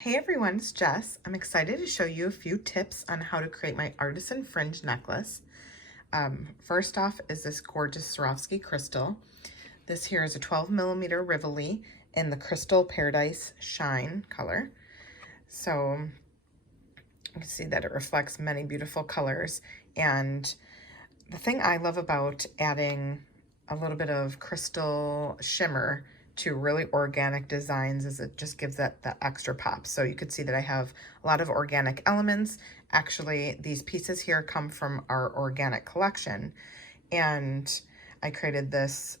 Hey everyone, it's Jess. I'm excited to show you a few tips on how to create my Artisan Fringe Necklace. First off is this gorgeous Swarovski crystal. This here is a 12mm Rivoli in the Crystal Paradise Shine color. So you can see that it reflects many beautiful colors. And the thing I love about adding a little bit of crystal shimmer to really organic designs is it just gives that extra pop. So you could see that I have a lot of organic elements. Actually, these pieces here come from our organic collection. And I created this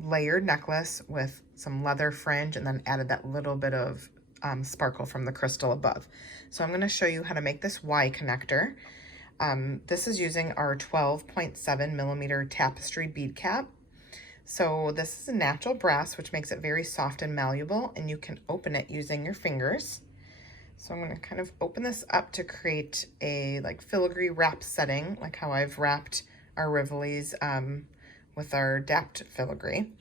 layered necklace with some leather fringe and then added that little bit of sparkle from the crystal above. So I'm going to show you how to make this Y connector. This is using our 12.7mm Tapestry bead cap. So this is a natural brass, which makes it very soft and malleable, and you can open it using your fingers. So I'm going to kind of open this up to create a filigree wrap setting, like how I've wrapped our Rivolis with our dapped filigree.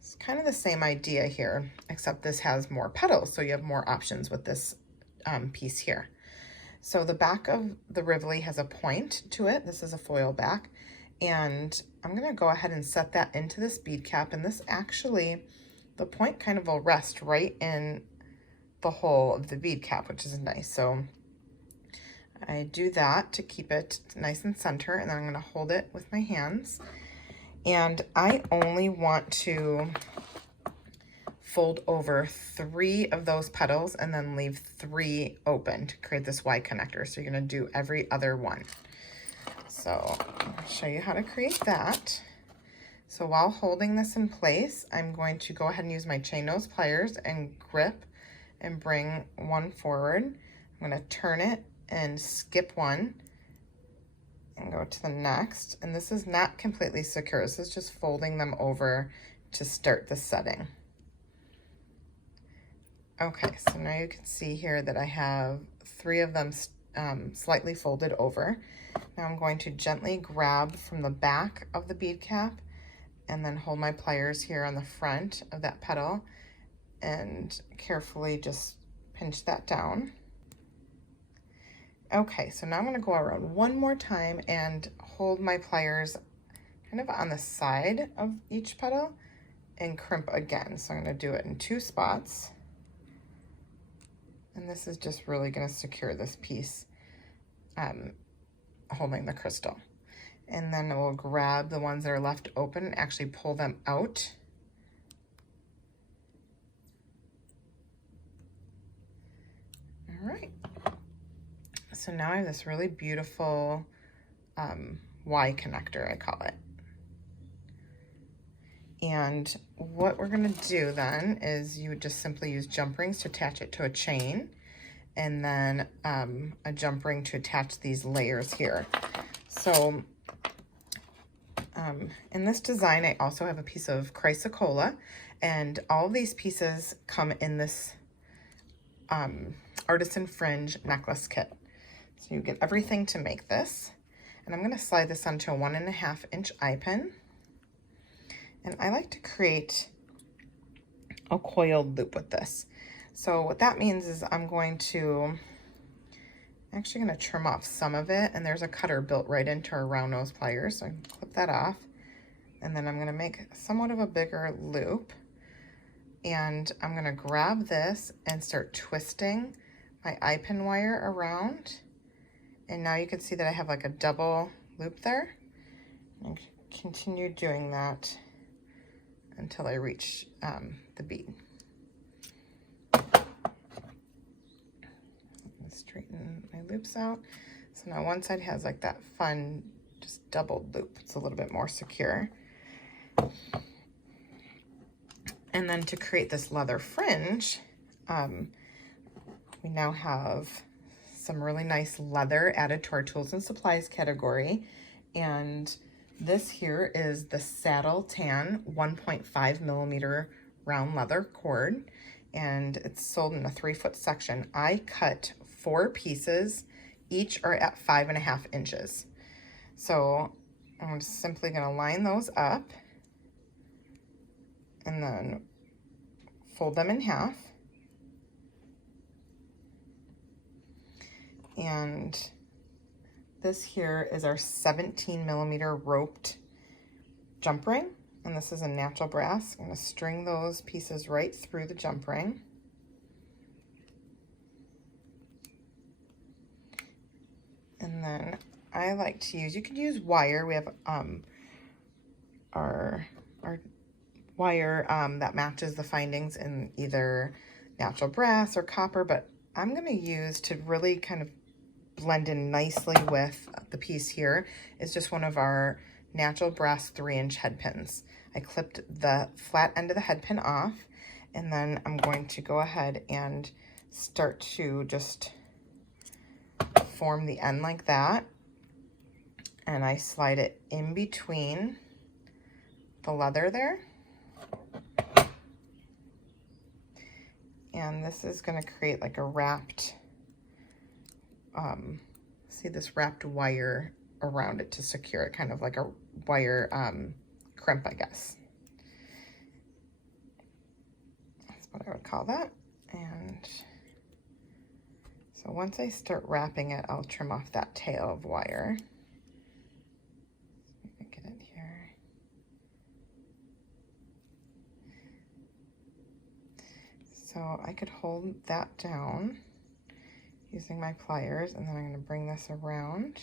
It's kind of the same idea here, except this has more petals, so you have more options with this piece here. So the back of the Rivoli has a point to it. This is a foil back. And I'm going to go ahead and set that into this bead cap. And this actually, the point kind of will rest right in the hole of the bead cap, which is nice. So I do that to keep it nice and center. And then I'm going to hold it with my hands. And I only want to fold over 3 of those petals and then leave 3 open to create this Y connector. So you're going to do every other one. So I'll show you how to create that. So while holding this in place, I'm going to go ahead and use my chain nose pliers and grip and bring one forward. I'm going to turn it and skip one and go to the next. And this is not completely secure. This is just folding them over to start the setting. Okay, so now you can see here that I have 3 of them slightly folded over. Now I'm going to gently grab from the back of the bead cap and then hold my pliers here on the front of that petal and carefully just pinch that down. Okay, so now I'm going to go around one more time and hold my pliers kind of on the side of each petal and crimp again. So I'm going to do it in 2 spots. And this is just really going to secure this piece holding the crystal. And then we'll grab the ones that are left open and actually pull them out. All right. So now I have this really beautiful Y connector, I call it. And what we're going to do then is you would just simply use jump rings to attach it to a chain, and then a jump ring to attach these layers here. So in this design, I also have a piece of Chrysocolla, and all of these pieces come in this Artisan Fringe Necklace Kit. So you get everything to make this. And I'm going to slide this onto a 1.5-inch eye pin. And I like to create a coiled loop with this. So what that means is I'm actually going to trim off some of it, and there's a cutter built right into our round nose pliers. So I can clip that off. And then I'm going to make somewhat of a bigger loop. And I'm going to grab this and start twisting my eye pin wire around. And now you can see that I have like a double loop there. And continue doing that until I reach the bead. Straighten my loops out. So now one side has like that fun, just doubled loop. It's a little bit more secure. And then to create this leather fringe, we now have some really nice leather added to our tools and supplies category. And this here is the Saddle Tan 1.5mm round leather cord, and it's sold in a 3-foot section. I cut 4 pieces, each are at 5.5 inches. So I'm just simply going to line those up and then fold them in half. And this here is our 17 millimeter roped jump ring, and this is a natural brass. I'm going to string those pieces right through the jump ring. And then I like to use, you could use wire. We have our wire that matches the findings in either natural brass or copper, but I'm going to use, to really kind of blend in nicely with the piece here, is just one of our natural brass 3-inch head pins. I clipped the flat end of the head pin off, and then I'm going to go ahead and start to just form the end like that, and I slide it in between the leather there. And this is going to create like a wrapped, see this wrapped wire around it to secure it, kind of like a wire crimp, I guess. That's what I would call that. And so once I start wrapping it, I'll trim off that tail of wire. Get it here. So I could hold that down using my pliers, and then I'm going to bring this around.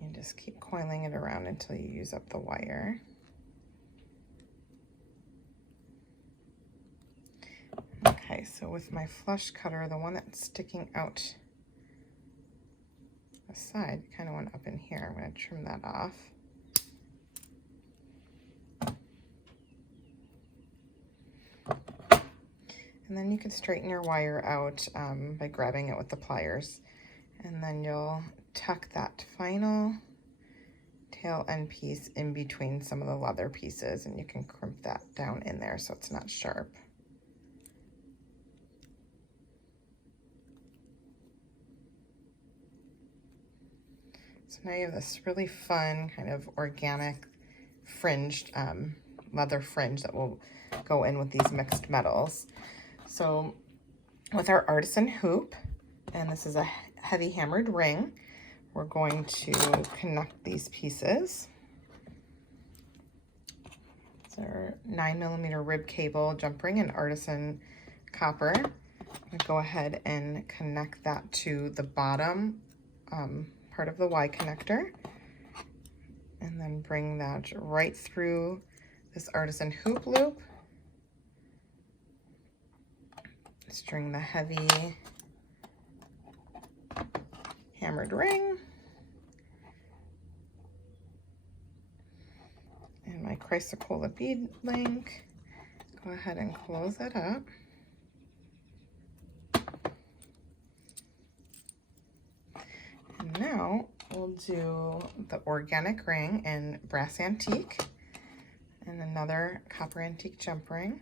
And just keep coiling it around until you use up the wire. Okay, so with my flush cutter, the one that's sticking out the side kind of went up in here. I'm going to trim that off. And then you can straighten your wire out by grabbing it with the pliers. And then you'll tuck that final tail end piece in between some of the leather pieces, and you can crimp that down in there so it's not sharp. So now you have this really fun kind of organic fringed leather fringe that will go in with these mixed metals. So with our artisan hoop, and this is a heavy hammered ring, we're going to connect these pieces. It's our 9 millimeter rib cable jump ring in artisan copper. I'm going to go ahead and connect that to the bottom part of the Y connector, and then bring that right through this artisan hoop loop. String the heavy hammered ring and my Chrysocolla bead link. Go ahead and close that up. And now we'll do the organic ring in brass antique and another copper antique jump ring.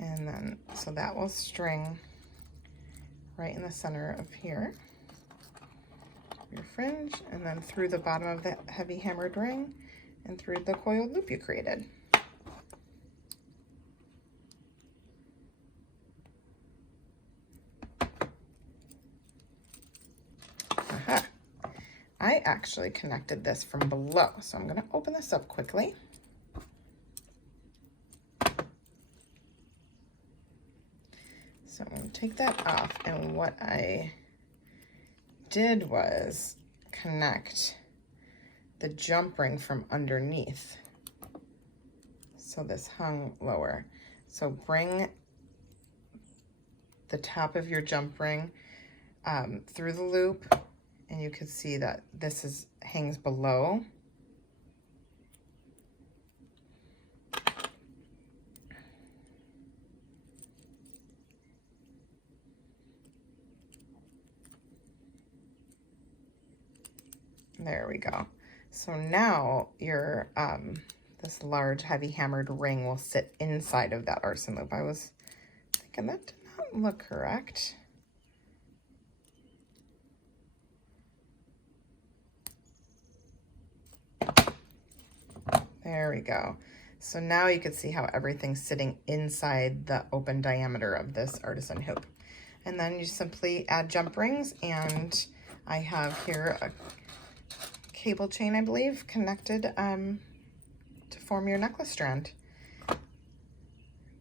And then, so that will string right in the center of here, your fringe, and then through the bottom of the heavy hammered ring and through the coiled loop you created. Aha. I actually connected this from below, so I'm going to open this up quickly. So I'm going to take that off, and what I did was connect the jump ring from underneath. So this hung lower. So bring the top of your jump ring through the loop, and you can see that this hangs below. There we go. So now your this large heavy hammered ring will sit inside of that artisan loop. I was thinking that did not look correct. There we go. So now you can see how everything's sitting inside the open diameter of this artisan hoop. And then you simply add jump rings, and I have here a cable chain, I believe, connected to form your necklace strand.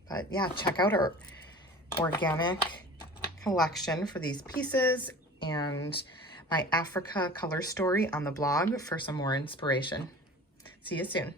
But yeah, check out our organic collection for these pieces and my Africa color story on the blog for some more inspiration. See you soon.